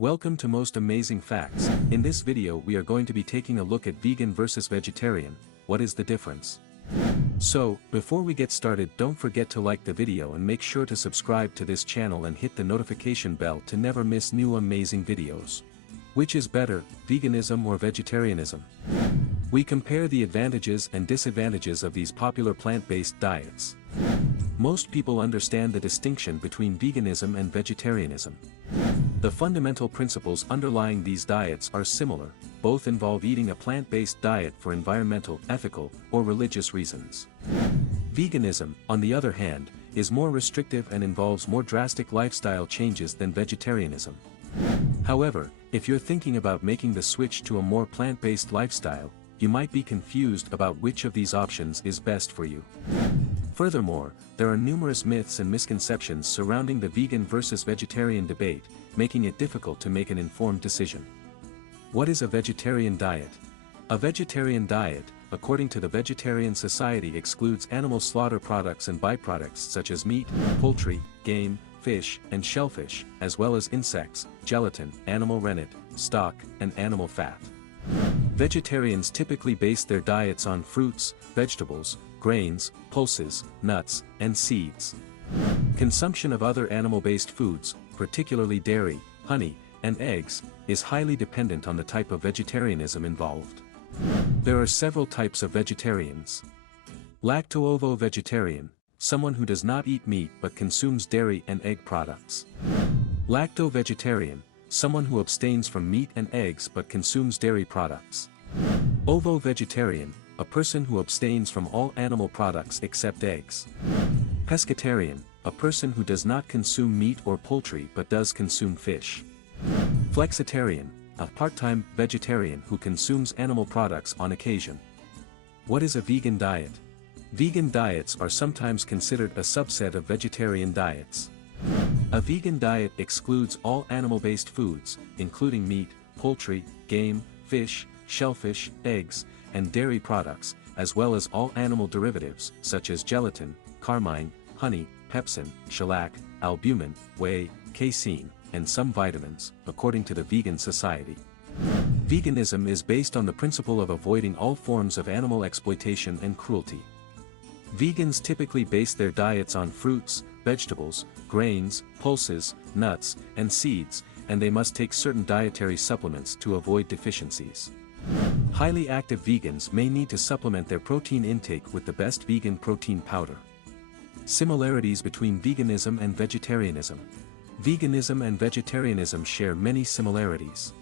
Welcome to Most Amazing Facts. In this video we are going to be taking a look at vegan versus vegetarian. What is the difference? So, before we get started, don't forget to like the video and make sure to subscribe to this channel and hit the notification bell to never miss new amazing videos. Which is better, veganism or vegetarianism? We compare the advantages and disadvantages of these popular plant-based diets. Most people understand the distinction between veganism and vegetarianism. The fundamental principles underlying these diets are similar, both involve eating a plant-based diet for environmental, ethical, or religious reasons. Veganism, on the other hand, is more restrictive and involves more drastic lifestyle changes than vegetarianism. However, if you're thinking about making the switch to a more plant-based lifestyle, you might be confused about which of these options is best for you. Furthermore, there are numerous myths and misconceptions surrounding the vegan versus vegetarian debate, making it difficult to make an informed decision. What is a vegetarian diet? A vegetarian diet, according to the Vegetarian Society, excludes animal slaughter products and byproducts such as meat, poultry, game, fish, and shellfish, as well as insects, gelatin, animal rennet, stock, and animal fat. Vegetarians typically base their diets on fruits, vegetables, grains, pulses, nuts, and seeds. Consumption of other animal-based foods, particularly dairy, honey, and eggs, is highly dependent on the type of vegetarianism involved. There are several types of vegetarians. Lacto-ovo-vegetarian, someone who does not eat meat but consumes dairy and egg products. Lacto-vegetarian, someone who abstains from meat and eggs but consumes dairy products. Ovo-vegetarian, a person who abstains from all animal products except eggs. Pescatarian, a person who does not consume meat or poultry but does consume fish. Flexitarian, a part-time vegetarian who consumes animal products on occasion. What is a vegan diet? Vegan diets are sometimes considered a subset of vegetarian diets. A vegan diet excludes all animal-based foods, including meat, poultry, game, fish, shellfish, eggs, and dairy products, as well as all animal derivatives, such as gelatin, carmine, honey, pepsin, shellac, albumin, whey, casein, and some vitamins, according to the Vegan Society. Veganism is based on the principle of avoiding all forms of animal exploitation and cruelty. Vegans typically base their diets on fruits, vegetables, grains, pulses, nuts, and seeds, and they must take certain dietary supplements to avoid deficiencies. Highly active vegans may need to supplement their protein intake with the best vegan protein powder. Similarities between veganism and vegetarianism. Veganism and vegetarianism share many similarities.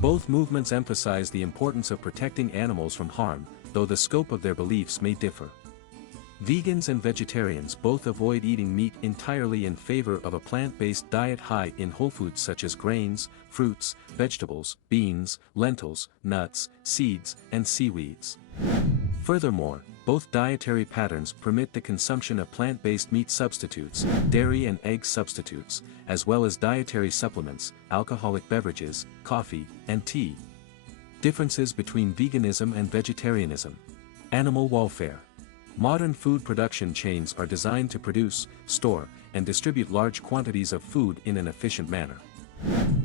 Both movements emphasize the importance of protecting animals from harm, though the scope of their beliefs may differ. Vegans and vegetarians both avoid eating meat entirely in favor of a plant-based diet high in whole foods such as grains, fruits, vegetables, beans, lentils, nuts, seeds, and seaweeds. Furthermore, both dietary patterns permit the consumption of plant-based meat substitutes, dairy and egg substitutes, as well as dietary supplements, alcoholic beverages, coffee, and tea. Differences between veganism and vegetarianism. Animal welfare. Modern food production chains are designed to produce, store, and distribute large quantities of food in an efficient manner.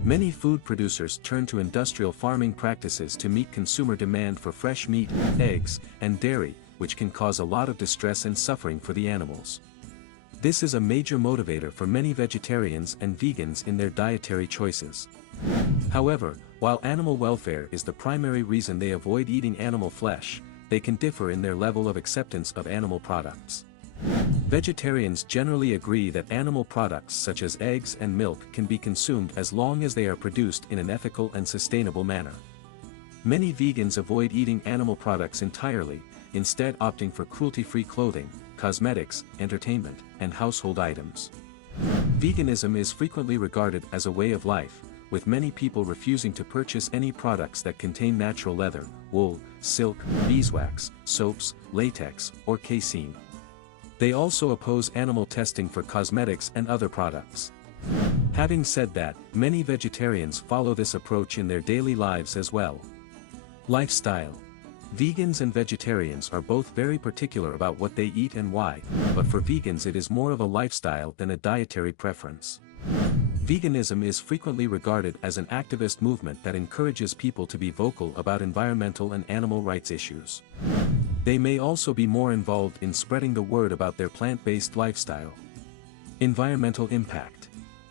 Many food producers turn to industrial farming practices to meet consumer demand for fresh meat, eggs, and dairy, which can cause a lot of distress and suffering for the animals. This is a major motivator for many vegetarians and vegans in their dietary choices. However, while animal welfare is the primary reason they avoid eating animal flesh, they can differ in their level of acceptance of animal products. Vegetarians generally agree that animal products such as eggs and milk can be consumed as long as they are produced in an ethical and sustainable manner. Many vegans avoid eating animal products entirely, instead opting for cruelty-free clothing, cosmetics, entertainment, and household items. Veganism is frequently regarded as a way of life, with many people refusing to purchase any products that contain natural leather, wool, silk, beeswax, soaps, latex, or casein. They also oppose animal testing for cosmetics and other products. Having said that, many vegetarians follow this approach in their daily lives as well. Lifestyle. Vegans and vegetarians are both very particular about what they eat and why, but for vegans it is more of a lifestyle than a dietary preference. Veganism is frequently regarded as an activist movement that encourages people to be vocal about environmental and animal rights issues. They may also be more involved in spreading the word about their plant-based lifestyle. Environmental impact.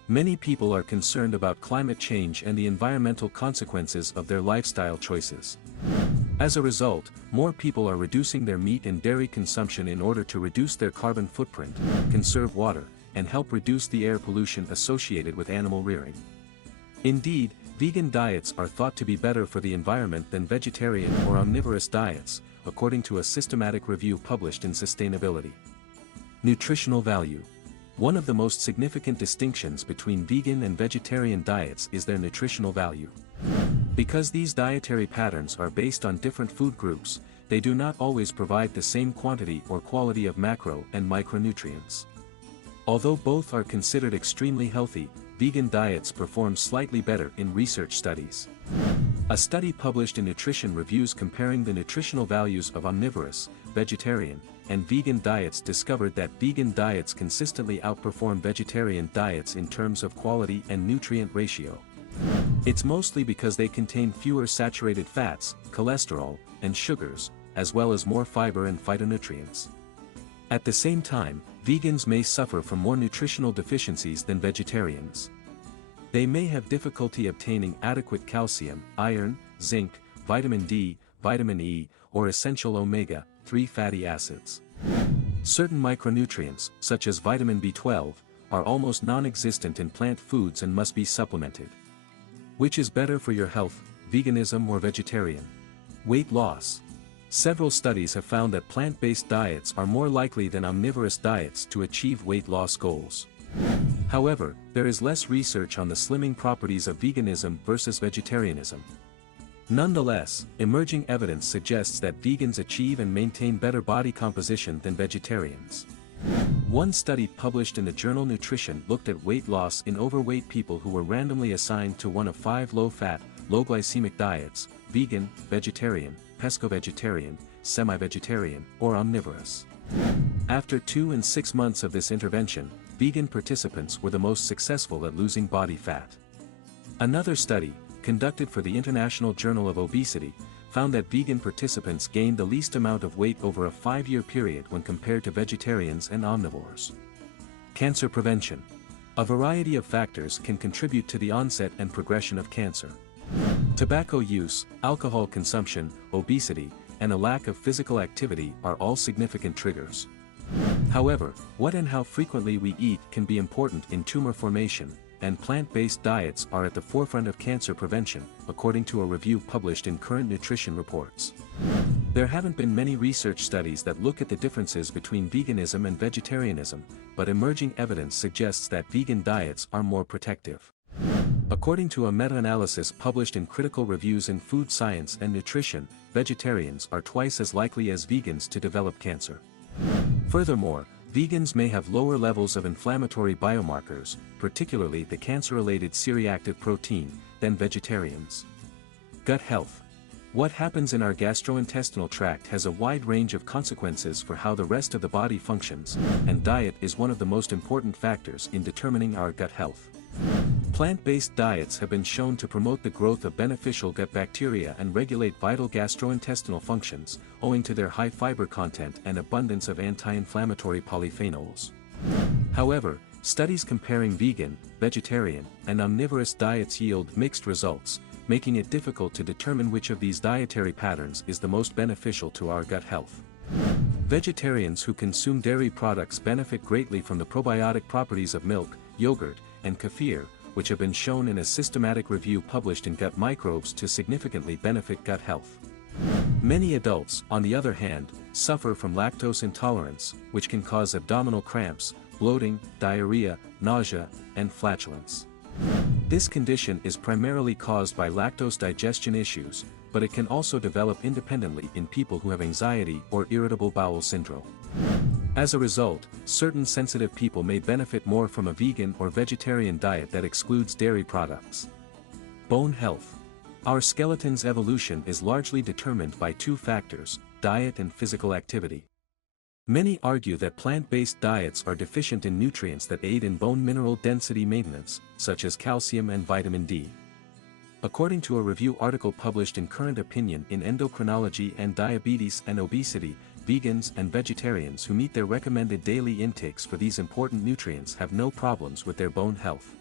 Many people are concerned about climate change and the environmental consequences of their lifestyle choices. As a result, more people are reducing their meat and dairy consumption in order to reduce their carbon footprint, conserve water, and help reduce the air pollution associated with animal rearing. Indeed, vegan diets are thought to be better for the environment than vegetarian or omnivorous diets, according to a systematic review published in Sustainability. Nutritional value. One of the most significant distinctions between vegan and vegetarian diets is their nutritional value. Because these dietary patterns are based on different food groups, they do not always provide the same quantity or quality of macro and micronutrients. Although both are considered extremely healthy, vegan diets perform slightly better in research studies. A study published in Nutrition Reviews comparing the nutritional values of omnivorous, vegetarian, and vegan diets discovered that vegan diets consistently outperform vegetarian diets in terms of quality and nutrient ratio. It's mostly because they contain fewer saturated fats, cholesterol, and sugars, as well as more fiber and phytonutrients. At the same time, vegans may suffer from more nutritional deficiencies than vegetarians. They may have difficulty obtaining adequate calcium, iron, zinc, vitamin D, vitamin E, or essential omega-3 fatty acids. Certain micronutrients, such as vitamin B12, are almost non-existent in plant foods and must be supplemented. Which is better for your health, veganism or vegetarian? Weight loss. Several studies have found that plant-based diets are more likely than omnivorous diets to achieve weight loss goals. However, there is less research on the slimming properties of veganism versus vegetarianism. Nonetheless, emerging evidence suggests that vegans achieve and maintain better body composition than vegetarians. One study published in the journal Nutrition looked at weight loss in overweight people who were randomly assigned to one of 5 low-fat, low-glycemic diets: vegan, vegetarian, pesco-vegetarian, semi-vegetarian, or omnivorous. After 2 and 6 months of this intervention, vegan participants were the most successful at losing body fat. Another study, conducted for the International Journal of Obesity, found that vegan participants gained the least amount of weight over a 5-year period when compared to vegetarians and omnivores. Cancer prevention. A variety of factors can contribute to the onset and progression of cancer. Tobacco use, alcohol consumption, obesity, and a lack of physical activity are all significant triggers. However, what and how frequently we eat can be important in tumor formation, and plant-based diets are at the forefront of cancer prevention, according to a review published in Current Nutrition Reports. There haven't been many research studies that look at the differences between veganism and vegetarianism, but emerging evidence suggests that vegan diets are more protective. According to a meta-analysis published in Critical Reviews in Food Science and Nutrition, vegetarians are twice as likely as vegans to develop cancer. Furthermore, vegans may have lower levels of inflammatory biomarkers, particularly the cancer-related C-reactive protein, than vegetarians. Gut health. What happens in our gastrointestinal tract has a wide range of consequences for how the rest of the body functions, and diet is one of the most important factors in determining our gut health. Plant-based diets have been shown to promote the growth of beneficial gut bacteria and regulate vital gastrointestinal functions, owing to their high fiber content and abundance of anti-inflammatory polyphenols. However, studies comparing vegan, vegetarian, and omnivorous diets yield mixed results, making it difficult to determine which of these dietary patterns is the most beneficial to our gut health. Vegetarians who consume dairy products benefit greatly from the probiotic properties of milk, yogurt, and kefir, which have been shown in a systematic review published in Gut Microbes to significantly benefit gut health. Many adults, on the other hand, suffer from lactose intolerance, which can cause abdominal cramps, bloating, diarrhea, nausea, and flatulence. This condition is primarily caused by lactose digestion issues, but it can also develop independently in people who have anxiety or irritable bowel syndrome. As a result, certain sensitive people may benefit more from a vegan or vegetarian diet that excludes dairy products. Bone health. Our skeleton's evolution is largely determined by 2 factors: diet and physical activity. Many argue that plant-based diets are deficient in nutrients that aid in bone mineral density maintenance, such as calcium and vitamin D. According to a review article published in Current Opinion in Endocrinology and Diabetes and Obesity, vegans and vegetarians who meet their recommended daily intakes for these important nutrients have no problems with their bone health.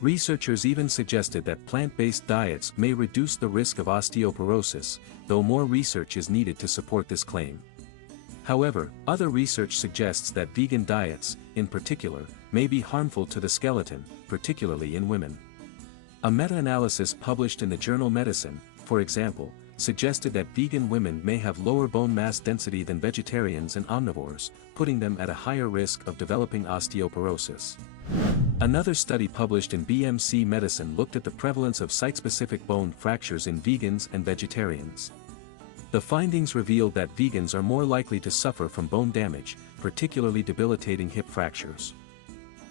Researchers even suggested that plant-based diets may reduce the risk of osteoporosis, though more research is needed to support this claim. However, other research suggests that vegan diets, in particular, may be harmful to the skeleton, particularly in women. A meta-analysis published in the journal Medicine, for example, suggested that vegan women may have lower bone mass density than vegetarians and omnivores, putting them at a higher risk of developing osteoporosis. Another study published in BMC Medicine looked at the prevalence of site-specific bone fractures in vegans and vegetarians. The findings revealed that vegans are more likely to suffer from bone damage, particularly debilitating hip fractures.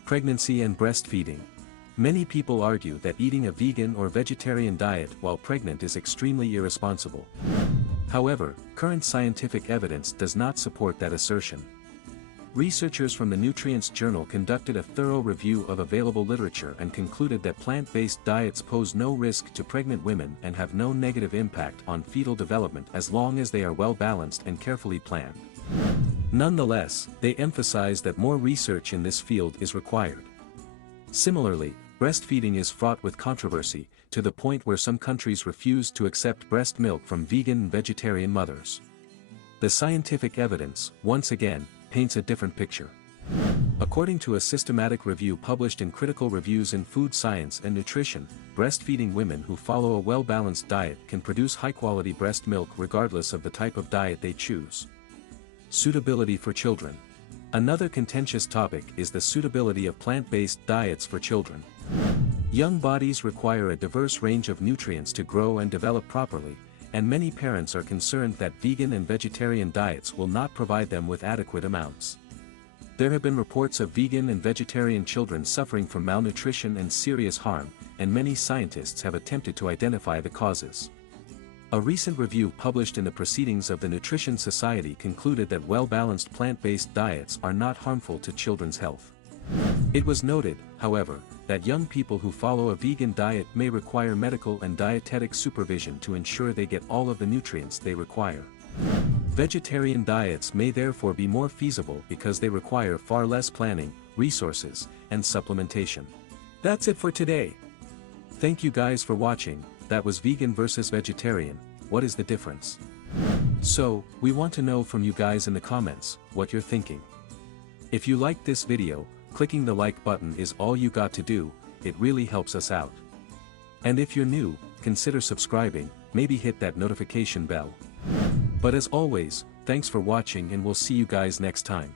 Pregnancy and breastfeeding. Many people argue that eating a vegan or vegetarian diet while pregnant is extremely irresponsible. However, current scientific evidence does not support that assertion. Researchers from the Nutrients Journal conducted a thorough review of available literature and concluded that plant-based diets pose no risk to pregnant women and have no negative impact on fetal development as long as they are well-balanced and carefully planned. Nonetheless, they emphasize that more research in this field is required. Similarly, breastfeeding is fraught with controversy, to the point where some countries refuse to accept breast milk from vegan and vegetarian mothers. The scientific evidence, once again, paints a different picture. According to a systematic review published in Critical Reviews in Food Science and Nutrition, breastfeeding women who follow a well-balanced diet can produce high-quality breast milk regardless of the type of diet they choose. Suitability for children. Another contentious topic is the suitability of plant-based diets for children. Young bodies require a diverse range of nutrients to grow and develop properly, and many parents are concerned that vegan and vegetarian diets will not provide them with adequate amounts. There have been reports of vegan and vegetarian children suffering from malnutrition and serious harm, and many scientists have attempted to identify the causes. A recent review published in the Proceedings of the Nutrition Society concluded that well-balanced plant-based diets are not harmful to children's health. It was noted, however, that young people who follow a vegan diet may require medical and dietetic supervision to ensure they get all of the nutrients they require. Vegetarian diets may therefore be more feasible because they require far less planning, resources, and supplementation. That's it for today. Thank you guys for watching. That was vegan versus vegetarian. What is the difference? So, we want to know from you guys in the comments what you're thinking. If you liked this video, clicking the like button is all you got to do, it really helps us out. And if you're new, consider subscribing, maybe hit that notification bell. But as always, thanks for watching and we'll see you guys next time.